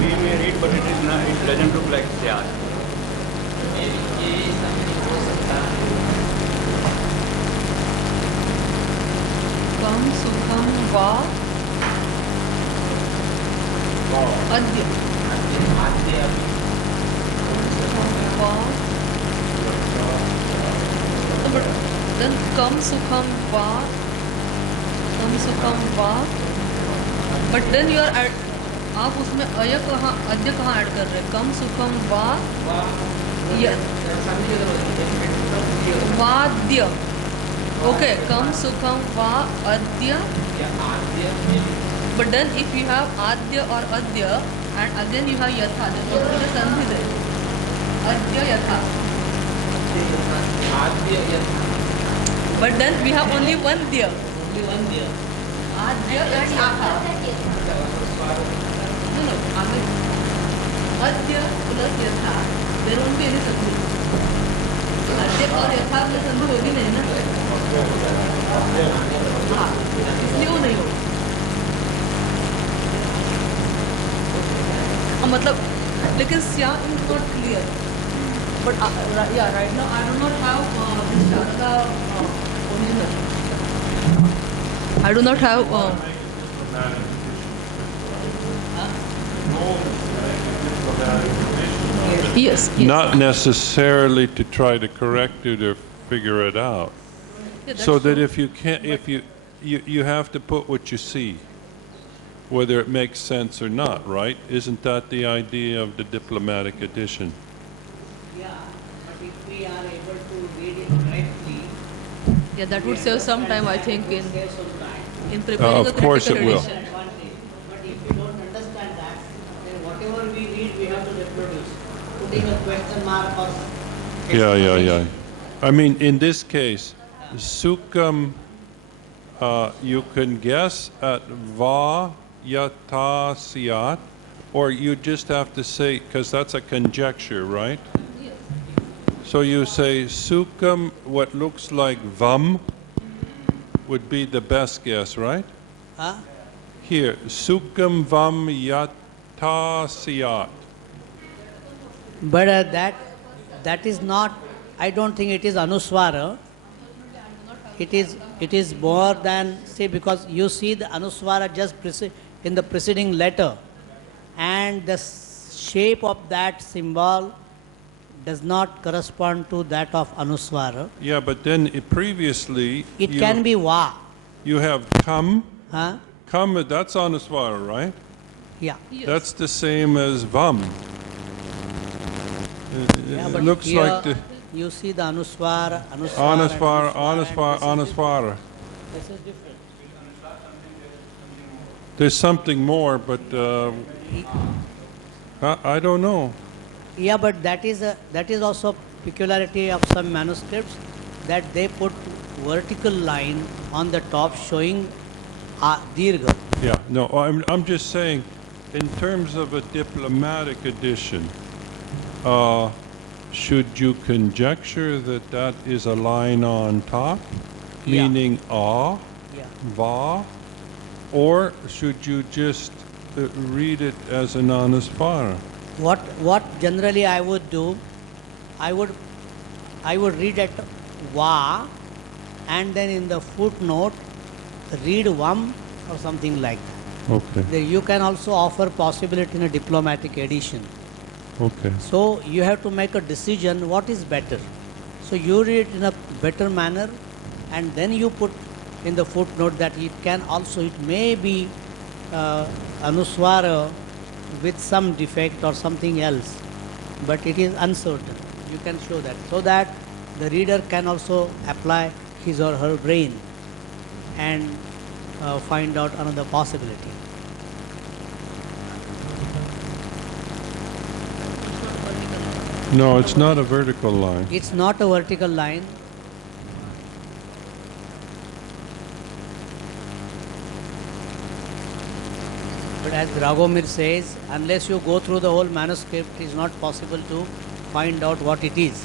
We may read, but it is not. It doesn't look like syat. Kam sukham va adya. Va. No, but then kam sukham va. But then you are आप उसमें अय कहाँ अद्य कहाँ add कर रहे हैं? कम सुखम वा वाद्य. Okay, कम सुखम वा अद्य. But then if you have adya or adya and again you have yatha, then what is the sandhi there? Adya yatha. But then we have only one dya. Adya and yatha. No, I mean, adya plus yatha, there won't be any sandhi. Adya और यथा में संधि होगी नहीं ना? हाँ, इसलिए वो नहीं होगी. मतलब, लेकिन स्या is not clear. But yeah, right now I do not have this Sharada original. I do not have. Yes. Not necessarily to try to correct it or figure it out. Yeah, So that true. if you can't, if you have to put what you see, whether it makes sense or not, right? Isn't that the idea of the diplomatic edition? Yeah, but if we are able to read it correctly, Yeah, that would save some time, I think, in save some time. in preparing Of a course critical it will. edition. Advantage. But if we don't understand that, then whatever we read, we have to reproduce, putting a question mark or. Yeah. I mean, in this case, Sukham, you can guess at va yata siyat, or you just have to say, because that's a conjecture, right? So you say Sukham, what looks like vam, would be the best guess, right? Huh? Here, Sukham vam yata siyat. But that is not, I don't think it is Anuswara. It is more than, say, because you see the Anuswara just in the preceding letter, and the shape of that symbol does not correspond to that of Anuswara. Yeah, but then previously It can be Va. you have come. Huh? Come, that's Anuswara, right? Yeah. That's the same as Vam. Yeah, It but looks here like the you see the Anuswara, Anuswara. This is different. There's something more, but I don't know. Yeah, but that is also peculiarity of some manuscripts, that they put vertical line on the top showing Dirgha. Yeah, no, I'm just saying, in terms of a diplomatic edition, should you conjecture that that is a line on top, Yeah. meaning A, Yeah. Va, or should you just read it as an Anuswara? What generally I would do, I would read at Va, and then in the footnote read Vam or something like that. Okay, You can also offer possibility in a diplomatic edition. okay. So you have to make a decision what is better. So you read it in a better manner, and then you put in the footnote that it may be Anuswara with some defect or something else, but it is uncertain. You can show that, so that the reader can also apply his or her brain and find out another possibility. No, it's not a vertical line. It's not a vertical line. But as Dragomir says, unless you go through the whole manuscript, it is not possible to find out what it is.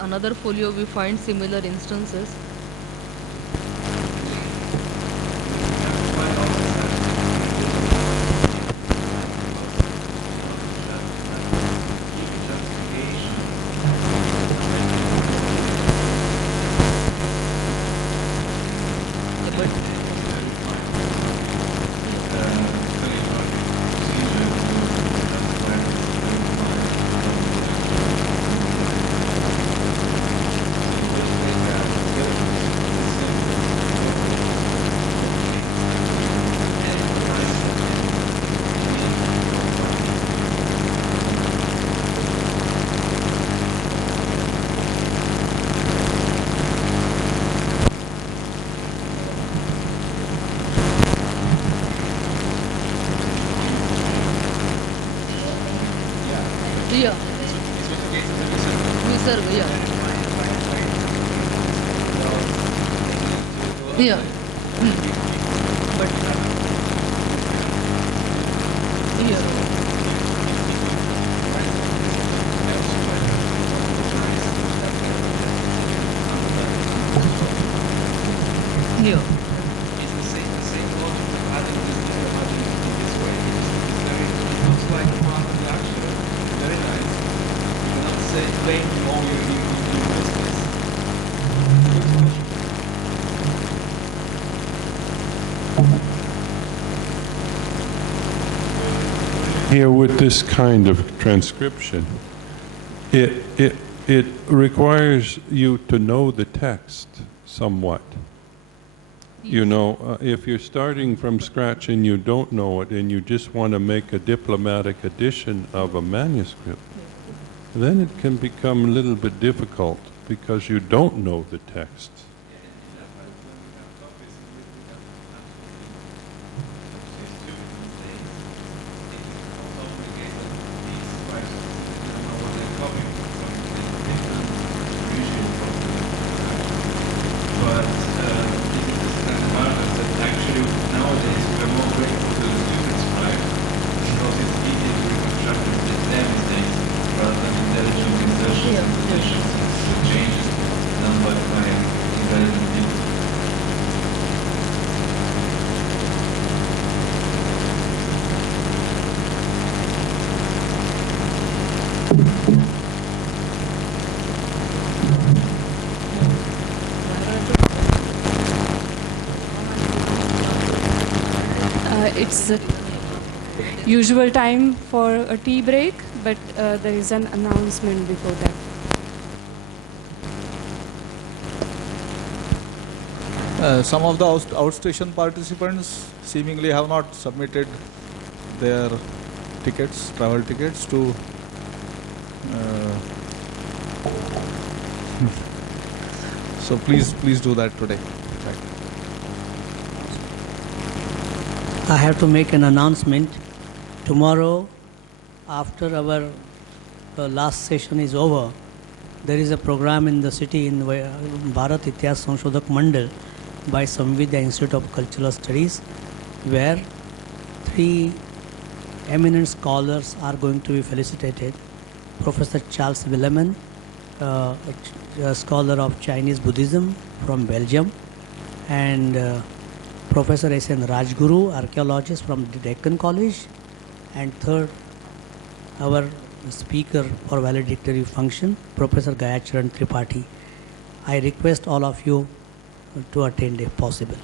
Another folio we find similar instances. Yeah. Visarga, yeah. Yeah. But here. It's the same logic of adding this way. It's very here with this kind of transcription, it requires you to know the text somewhat. You know, if you're starting from scratch and you don't know it and you just want to make a diplomatic edition of a manuscript, then it can become a little bit difficult because you don't know the text. It's the usual time for a tea break, but there is an announcement before that. Some of the outstation participants seemingly have not submitted their tickets, travel tickets to so please do that today. I have to make an announcement. Tomorrow, after our last session is over, there is a program in the city in Bharat Itihas Sanshodhak Mandal by Samvidya Institute of Cultural Studies, where 3 eminent scholars are going to be felicitated. Professor Charles Willemin, a scholar of Chinese Buddhism from Belgium, and Professor S.N. Rajguru, archaeologist from the Deccan College, and third, our speaker for valedictory function, Professor Gayacharan Tripathi. I request all of you to attend if possible.